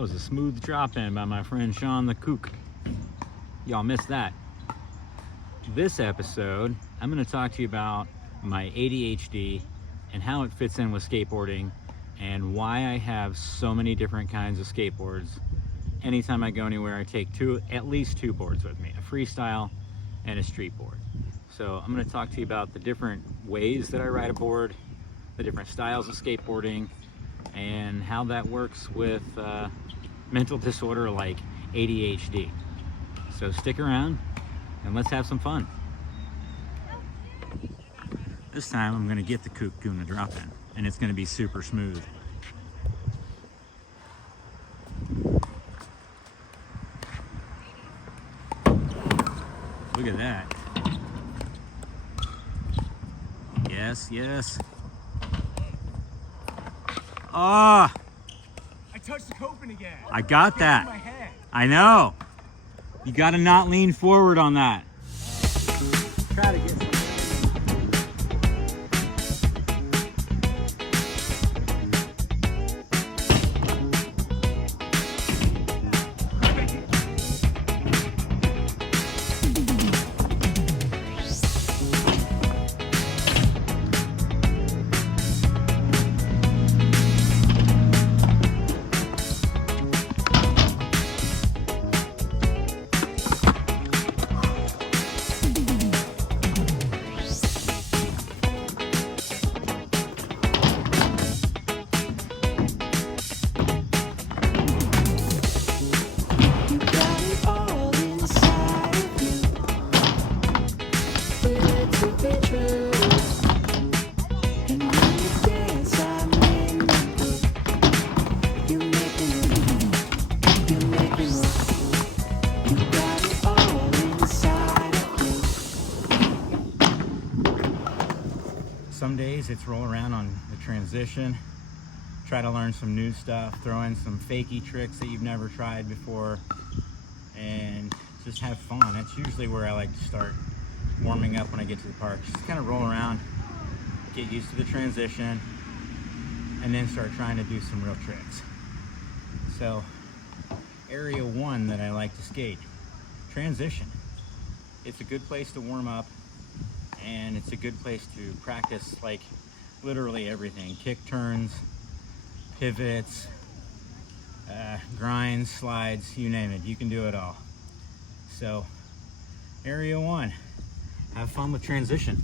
That was a smooth drop in by my friend Sean the Kook. Y'all missed that. This episode, I'm going to talk to you about my ADHD and how it fits in with skateboarding and why I have so many different kinds of skateboards. Anytime I go anywhere, I take at least two boards with me, a freestyle and a street board. So I'm going to talk to you about the different ways that I ride a board, the different styles of skateboarding, and how that works with mental disorder like ADHD. So stick around and let's have some fun. This time I'm going to get the Kook doing the drop in, and it's going to be super smooth. Look at that. Yes, yes. Ah! I touched the coping again. I got that. My head. I know. You got to not lean forward on that. Try to get some. Some days it's roll around on the transition, try to learn some new stuff, throw in some fakey tricks that you've never tried before, and just have fun. That's usually where I like to start warming up when I get to the park. Just kind of roll around, get used to the transition, and then start trying to do some real tricks. So, area one that I like to skate, transition. It's a good place to warm up, and it's a good place to practice like literally everything. Kick turns, pivots, grinds, slides, you name it. You can do it all. So, area one, have fun with transition.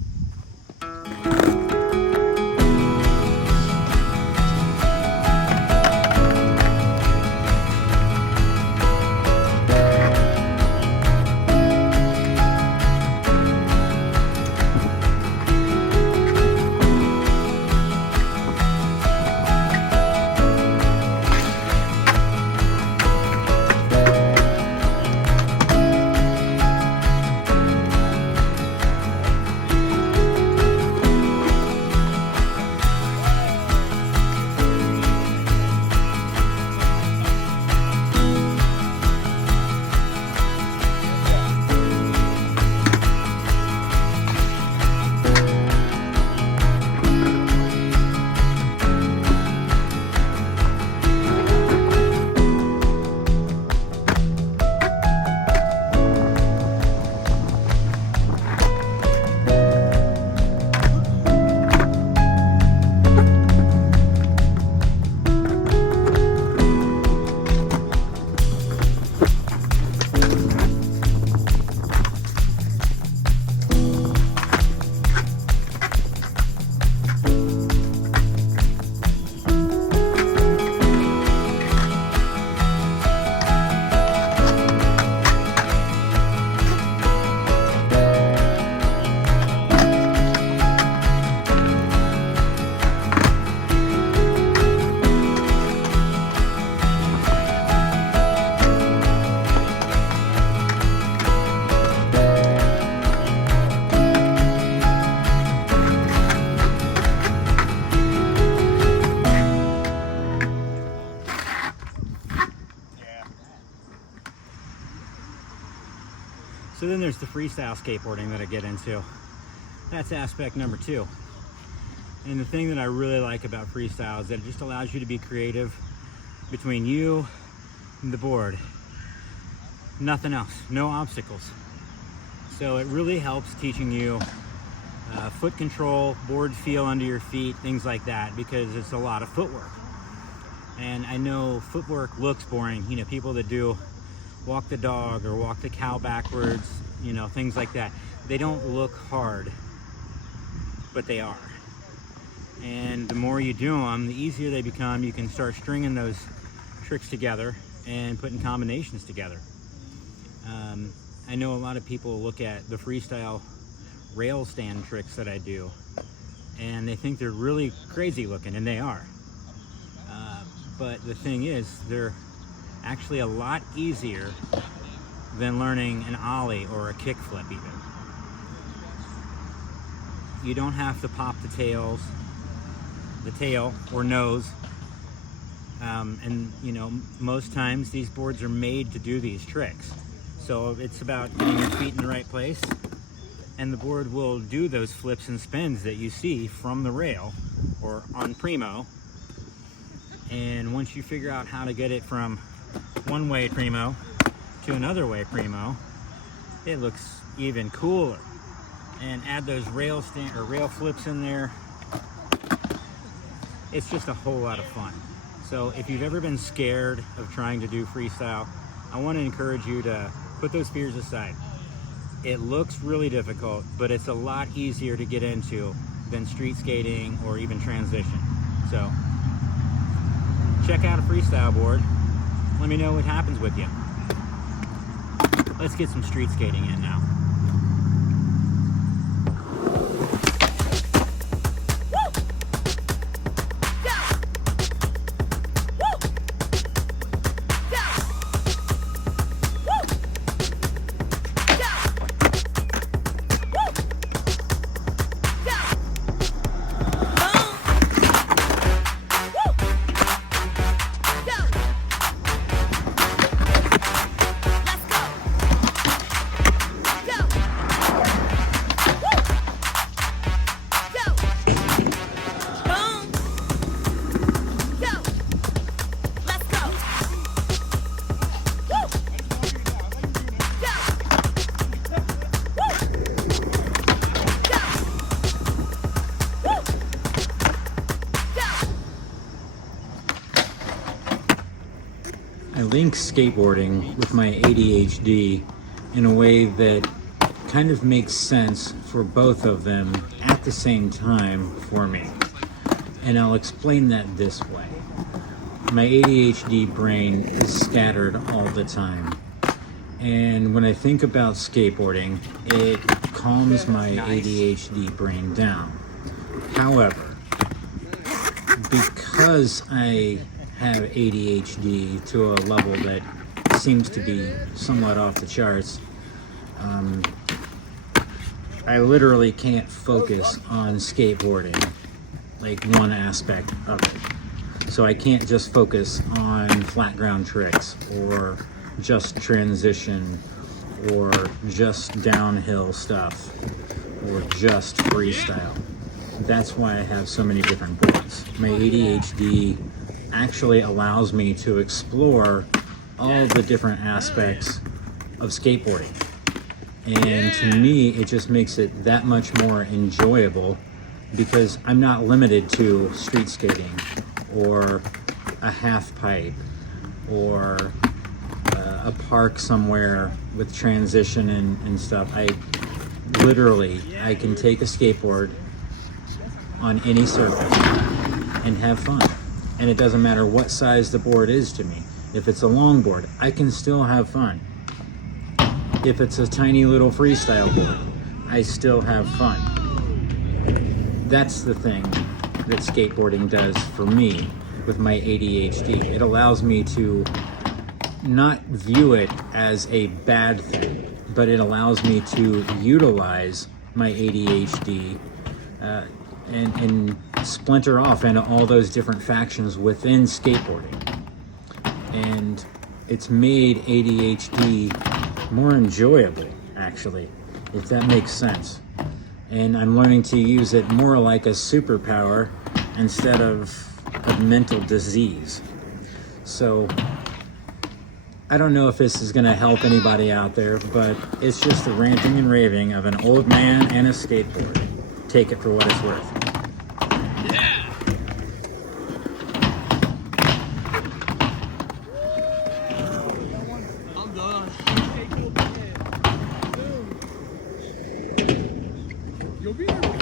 So then there's the freestyle skateboarding that I get into. That's aspect number two. And the thing that I really like about freestyle is that it just allows you to be creative between you the board. Nothing else, no obstacles. So it really helps teaching you foot control, board feel under your feet, things like that, because it's a lot of footwork. And I know footwork looks boring, you know, people that do walk the dog or walk the cow backwards, you know, things like that. They don't look hard, but they are. And the more you do them, the easier they become. You can start stringing those tricks together and putting combinations together. I know a lot of people look at the freestyle rail stand tricks that I do, and they think they're really crazy looking, and they are. But the thing is, they're actually a lot easier than learning an ollie or a kickflip even. You don't have to pop the tail or nose. And you know, most times these boards are made to do these tricks. So it's about getting your feet in the right place, and the board will do those flips and spins that you see from the rail or on primo. And once you figure out how to get it from one way primo to another way primo, it looks even cooler. And add those rail flips in there. It's just a whole lot of fun. So if you've ever been scared of trying to do freestyle, I want to encourage you to put those fears aside. It looks really difficult, but it's a lot easier to get into than street skating or even transition. So check out a freestyle board. Let me know what happens with you. Let's get some street skating in now. I link skateboarding with my ADHD in a way that kind of makes sense for both of them at the same time for me. And I'll explain that this way. My ADHD brain is scattered all the time. And when I think about skateboarding, it calms my ADHD brain down. However, because I have ADHD to a level that seems to be somewhat off the charts, I literally can't focus on skateboarding, like one aspect of it. So I can't just focus on flat ground tricks or just transition or just downhill stuff or just freestyle. That's why I have so many different boards. My ADHD actually allows me to explore all the different aspects of skateboarding. And to me, it just makes it that much more enjoyable because I'm not limited to street skating or a half pipe or a park somewhere with transition and stuff. I can take a skateboard on any surface and have fun. And it doesn't matter what size the board is to me. If it's a long board, I can still have fun. If it's a tiny little freestyle board, I still have fun. That's the thing that skateboarding does for me with my ADHD. It allows me to not view it as a bad thing, but it allows me to utilize my ADHD and splinter off into all those different factions within skateboarding. And it's made ADHD more enjoyable, actually, if that makes sense. And I'm learning to use it more like a superpower instead of a mental disease. So I don't know if this is gonna help anybody out there, but it's just the ranting and raving of an old man and a skateboard. Take it for what it's worth. I'm done. You'll be there.